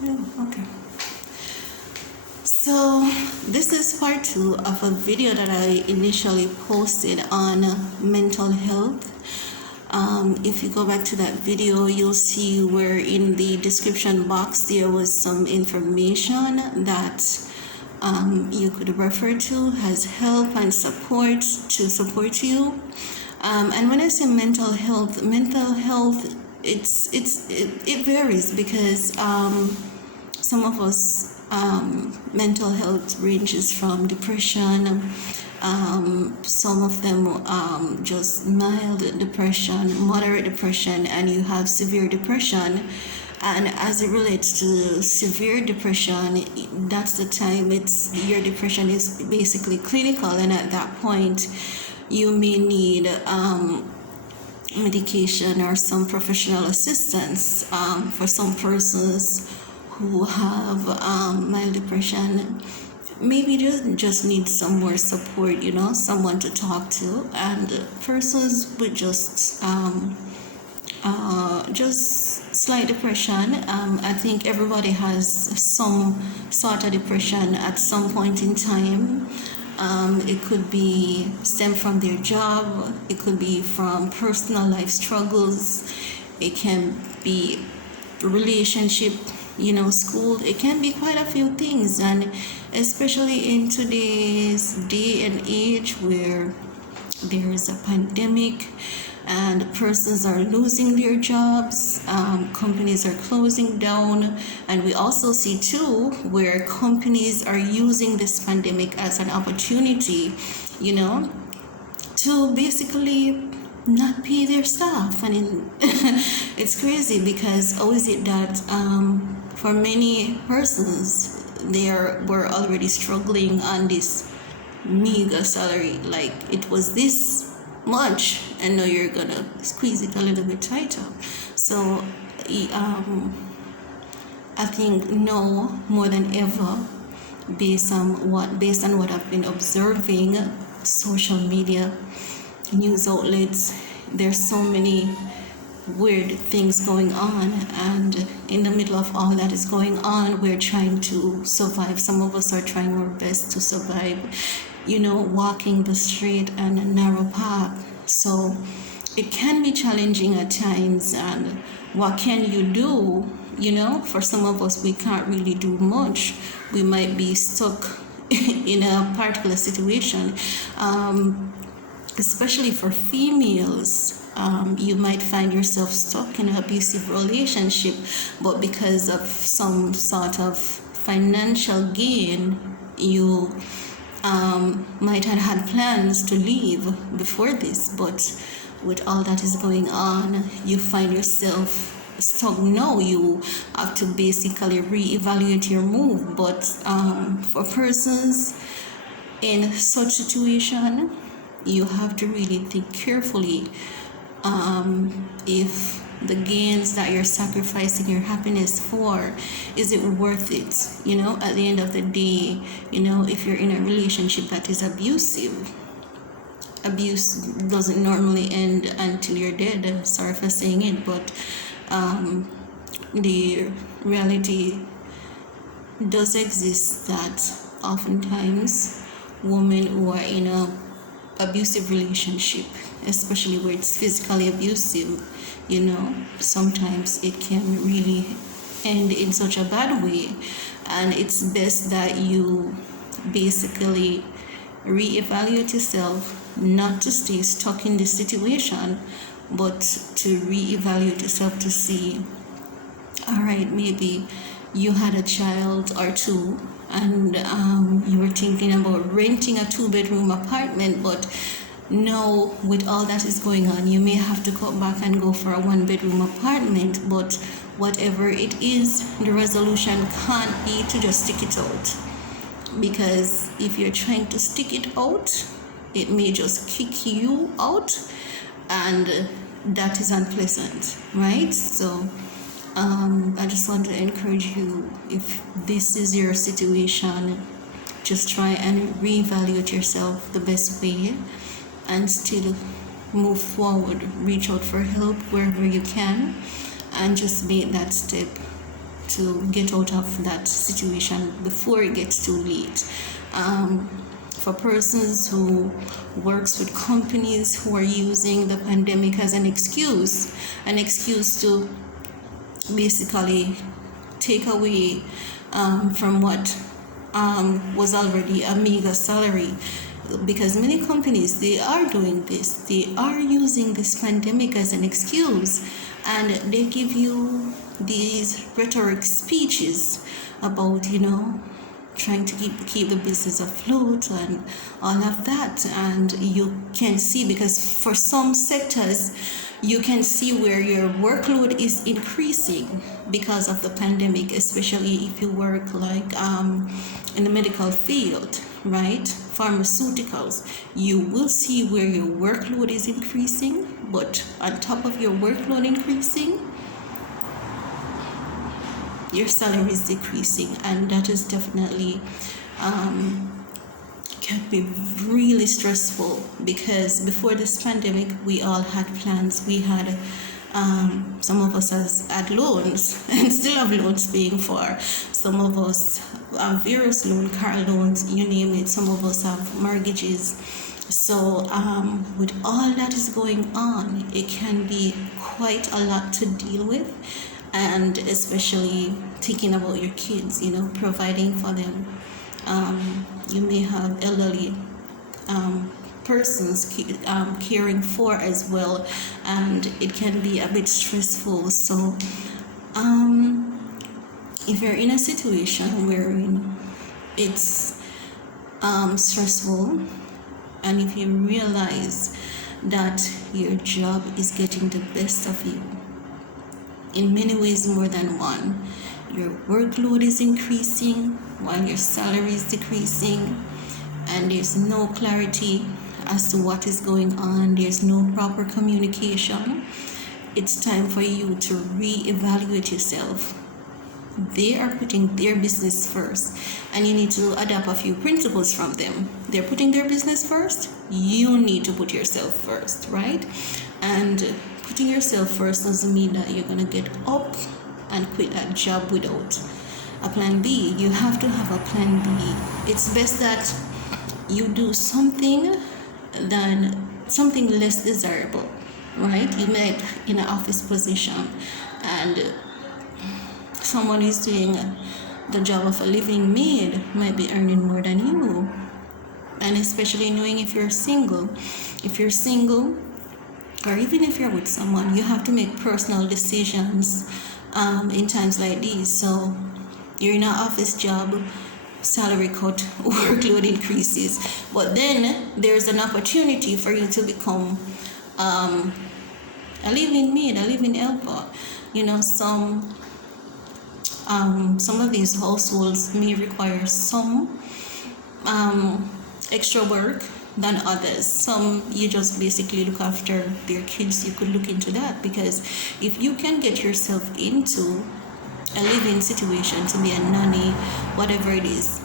Yeah, okay. So this is part 2 of a video that I initially posted on mental health. If you go back to that video, you'll see where in the description box there was some information that you could refer to as help and support to support you. And when I say mental health, it varies because some of us mental health ranges from depression. Some of them just mild depression, moderate depression, and you have severe depression. And as it relates to severe depression, that's the time your depression is basically clinical, and at that point, you may need medication or some professional assistance. For some persons who have mild depression, maybe just need some more support, someone to talk to. And persons with just slight depression, I think everybody has some sort of depression at some point in time. It could be stem from their job, it could be from personal life struggles, it can be relationship, school. It can be quite a few things, and especially in today's day and age where there is a pandemic and persons are losing their jobs, companies are closing down, and we also see too where companies are using this pandemic as an opportunity, to basically not pay their staff. And it's crazy because how is it that for many persons were already struggling on this meager salary, like it was this much, and now you're gonna squeeze it a little bit tighter. So I think now more than ever, based on what I've been observing, social media, news outlets, there's so many weird things going on, and in the middle of all that is going on, we're trying to survive. Some of us are trying our best to survive, walking the straight and narrow path. So it can be challenging at times, and what can you do? For some of us, we can't really do much. We might be stuck in a particular situation, especially for females. You might find yourself stuck in an abusive relationship, but because of some sort of financial gain, you might have had plans to leave before this, but with all that is going on, you find yourself stuck. Now you have to basically reevaluate your move. But for persons in such situation, you have to really think carefully if the gains that you're sacrificing your happiness for, is it worth it? At the end of the day, if you're in a relationship that is abusive, abuse doesn't normally end until you're dead. Sorry for saying it, but the reality does exist that oftentimes women who are in a abusive relationship, especially where it's physically abusive, sometimes it can really end in such a bad way. And it's best that you basically reevaluate yourself, not to stay stuck in this situation, but to reevaluate yourself to see, all right, maybe you had a child or two, and you were thinking about renting a 2-bedroom apartment, but now with all that is going on, you may have to cut back and go for a 1-bedroom apartment. But whatever it is, the resolution can't be to just stick it out, because if you're trying to stick it out, it may just kick you out, and that is unpleasant, right? So I just want to encourage you, if this is your situation, just try and reevaluate yourself the best way and still move forward. Reach out for help wherever you can, and just make that step to get out of that situation before it gets too late. For persons who works with companies who are using the pandemic as an excuse to basically take away from what was already a meager salary, because many companies, they are doing this, they are using this pandemic as an excuse, and they give you these rhetoric speeches about, trying to keep the business afloat and all of that. And you can see, because for some sectors you can see where your workload is increasing because of the pandemic, especially if you work like in the medical field, right? Pharmaceuticals, you will see where your workload is increasing, but on top of your workload increasing, your salary is decreasing, and that is definitely can be really stressful, because before this pandemic we all had plans. We had some of us had loans and still have loans paying for. Some of us have various loans, car loans, you name it. Some of us have mortgages. So with all that is going on, it can be quite a lot to deal with, and especially thinking about your kids, providing for them. You may have elderly persons caring for as well, and it can be a bit stressful. So if you're in a situation wherein it's stressful, and if you realize that your job is getting the best of you, in many ways, more than one, your workload is increasing while your salary is decreasing, and there's no clarity as to what is going on, there's no proper communication, it's time for you to reevaluate yourself. They are putting their business first, and you need to adapt a few principles from them. They're putting their business first, you need to put yourself first, right? And putting yourself first doesn't mean that you're going to get up and quit that job without a plan B. You have to have a plan B. It's best that you do something than something less desirable, right? You might in an office position, and someone is doing the job of a living maid, might be earning more than you. And especially knowing if you're single, or even if you're with someone, you have to make personal decisions in times like these. So you're in an office job, salary cut, workload increases, but then there's an opportunity for you to become a living maid, a living helper. Some of these households may require some extra work than others. Some you just basically look after their kids. You could look into that, because if you can get yourself into a living situation to be a nanny, whatever it is,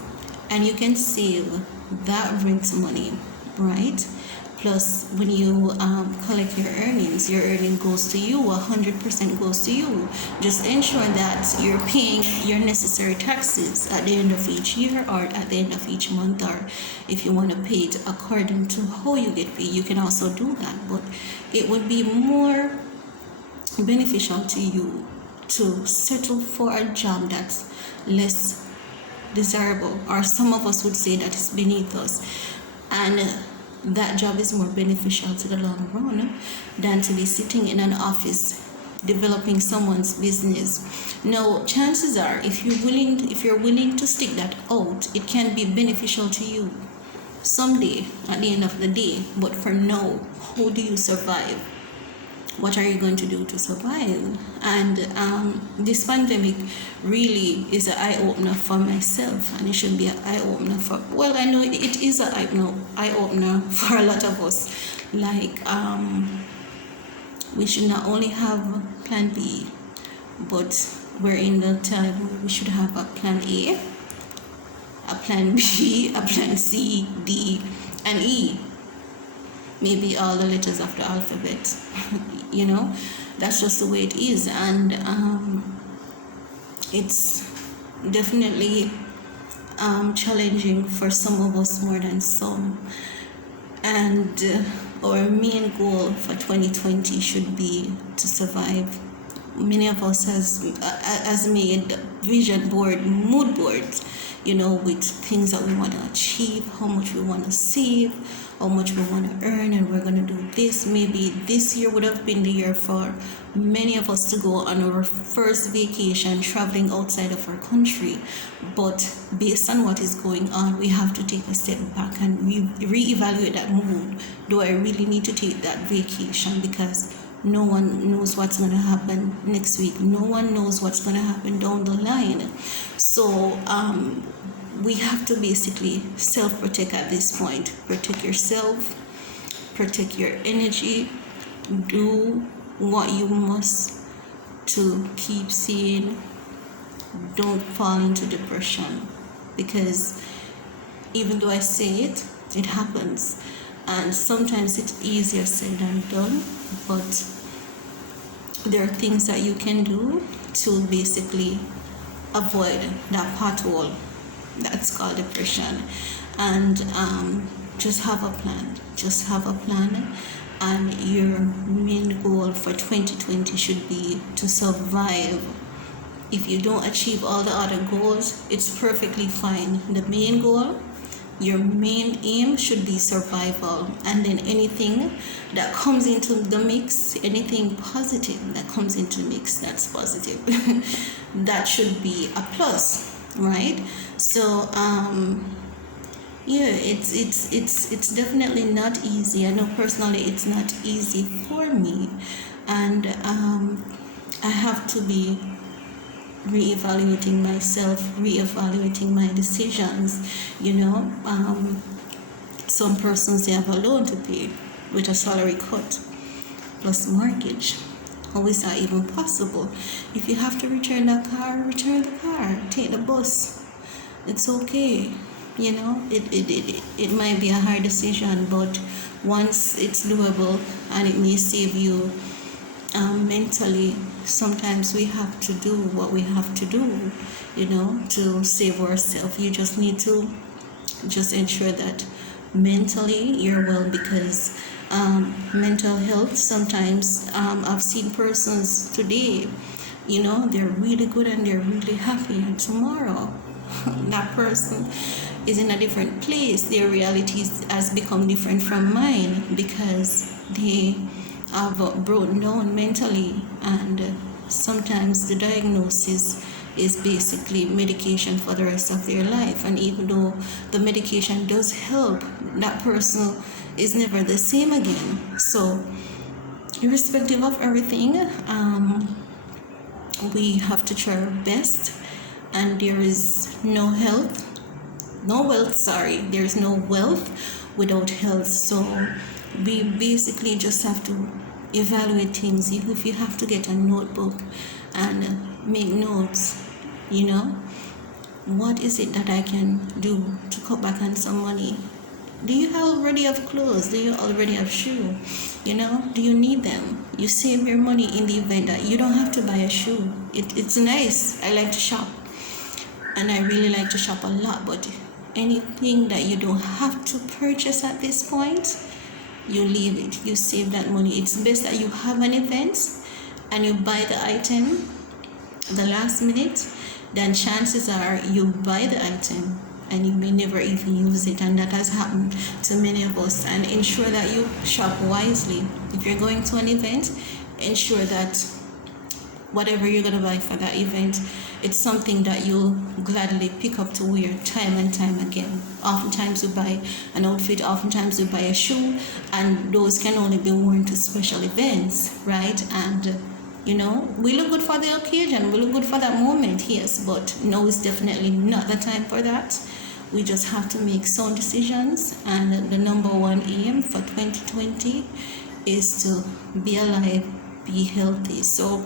and you can save, that brings money, right? Plus, when you collect your earning goes to you, 100% goes to you. Just ensure that you're paying your necessary taxes at the end of each year or at the end of each month, or if you want to pay it according to how you get paid, you can also do that. But it would be more beneficial to you to settle for a job that's less desirable, or some of us would say that is beneath us, and that job is more beneficial to the long run than to be sitting in an office developing someone's business. Now, chances are, if you're willing to stick that out, it can be beneficial to you someday at the end of the day. But for now, how do you survive? What are you going to do to survive? And this pandemic really is an eye-opener for myself, and it should be an eye-opener for, well, I know it is an eye-opener for a lot of us. Like, we should not only have plan B, but we're in the time where we should have a plan A, a plan B, a plan C, D, and E. Maybe all the letters of the alphabet. That's just the way it is. And It's definitely challenging for some of us more than some. And our main goal for 2020 should be to survive. Many of us has made vision board, mood boards, with things that we want to achieve, how much we want to save, how much we want to earn, and we're going to do this. Maybe this year would have been the year for many of us to go on our first vacation traveling outside of our country, but based on what is going on, we have to take a step back and reevaluate that mood. Do I really need to take that vacation? Because no one knows what's going to happen next week. No one knows what's going to happen down the line. So we have to basically self-protect at this point. Protect yourself, protect your energy, do what you must to keep sane. Don't fall into depression, because even though I say it, it happens. And sometimes it's easier said than done, but there are things that you can do to basically avoid that pothole that's called depression. And just have a plan. Just have a plan. And your main goal for 2020 should be to survive. If you don't achieve all the other goals, it's perfectly fine. The main goal, your main aim should be survival, and then anything that comes into the mix, anything positive that comes into the mix that's positive, that should be a plus, right? So it's definitely not easy. I know personally it's not easy for me, and I have to be reevaluating myself, reevaluating my decisions. Some persons, they have a loan to pay with a salary cut plus mortgage. How is that even possible? If you have to return the car, take the bus. It's okay. It might be a hard decision, but once it's doable and it may save you mentally, sometimes we have to do what we have to do, to save ourselves. You just need to just ensure that mentally you're well, because mental health, sometimes I've seen persons today, they're really good and they're really happy, and tomorrow that person is in a different place. Their reality has become different from mine because they have broken down mentally, and sometimes the diagnosis is basically medication for the rest of their life. And even though the medication does help, that person is never the same again. So irrespective of everything, we have to try our best, and there is no wealth without health. So we basically just have to evaluate things. If you have to get a notebook and make notes, what is it that I can do to cut back on some money? Do you already have clothes? Do you already have shoes? Do you need them? You save your money in the event that you don't have to buy a shoe. It's nice. I like to shop, and I really like to shop a lot, but anything that you don't have to purchase at this point, you leave it. You save that money. It's best that you have an event and you buy the item the last minute, then chances are you buy the item and you may never even use it. And that has happened to many of us. And ensure that you shop wisely. If you're going to an event, ensure that whatever you're going to buy for that event, it's something that you'll gladly pick up to wear time and time again. Oftentimes we buy an outfit, oftentimes we buy a shoe, and those can only be worn to special events, right? And we look good for the occasion, we look good for that moment, yes, but no, it's definitely not the time for that. We just have to make sound decisions, and the number one aim for 2020 is to be alive, be healthy. So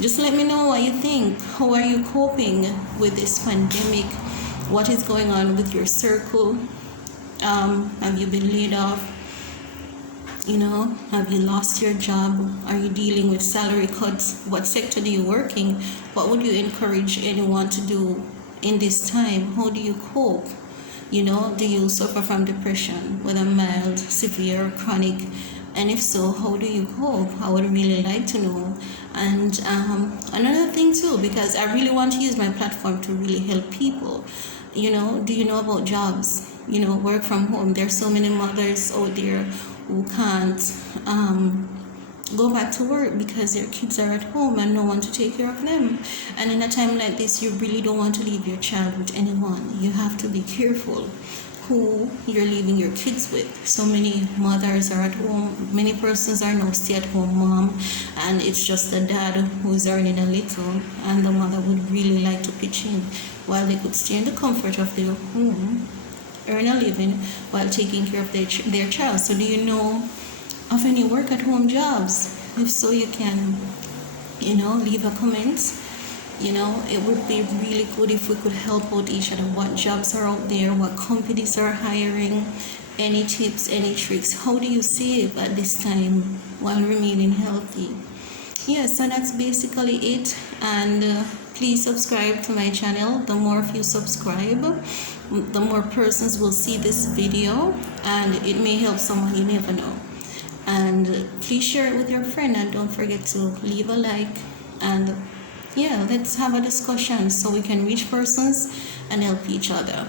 just let me know what you think. How are you coping with this pandemic? What is going on with your circle? Have you been laid off? Have you lost your job? Are you dealing with salary cuts? What sector do you work in? What would you encourage anyone to do in this time? How do you cope? Do you suffer from depression, whether mild, severe, chronic? And if so, how do you cope? I would really like to know. And another thing too, because I really want to use my platform to really help people. Do you know about jobs? Work from home. There's so many mothers out there who can't go back to work because their kids are at home and no one to take care of them. And in a time like this, you really don't want to leave your child with anyone. You have to be careful who you're leaving your kids with. So many mothers are at home. Many persons are now stay-at-home mom, and it's just the dad who's earning a little, and the mother would really like to pitch in while they could stay in the comfort of their home, earn a living while taking care of their child. So do you know of any work at home jobs? If so, you can leave a comment. It would be really good if we could help out each other. What jobs are out there? What companies are hiring? Any tips, any tricks? How do you save at this time while remaining healthy? So that's basically it. And please subscribe to my channel. The more of you subscribe, the more persons will see this video, and it may help someone. You never know. And please share it with your friend, and don't forget to leave a like. And let's have a discussion so we can reach persons and help each other.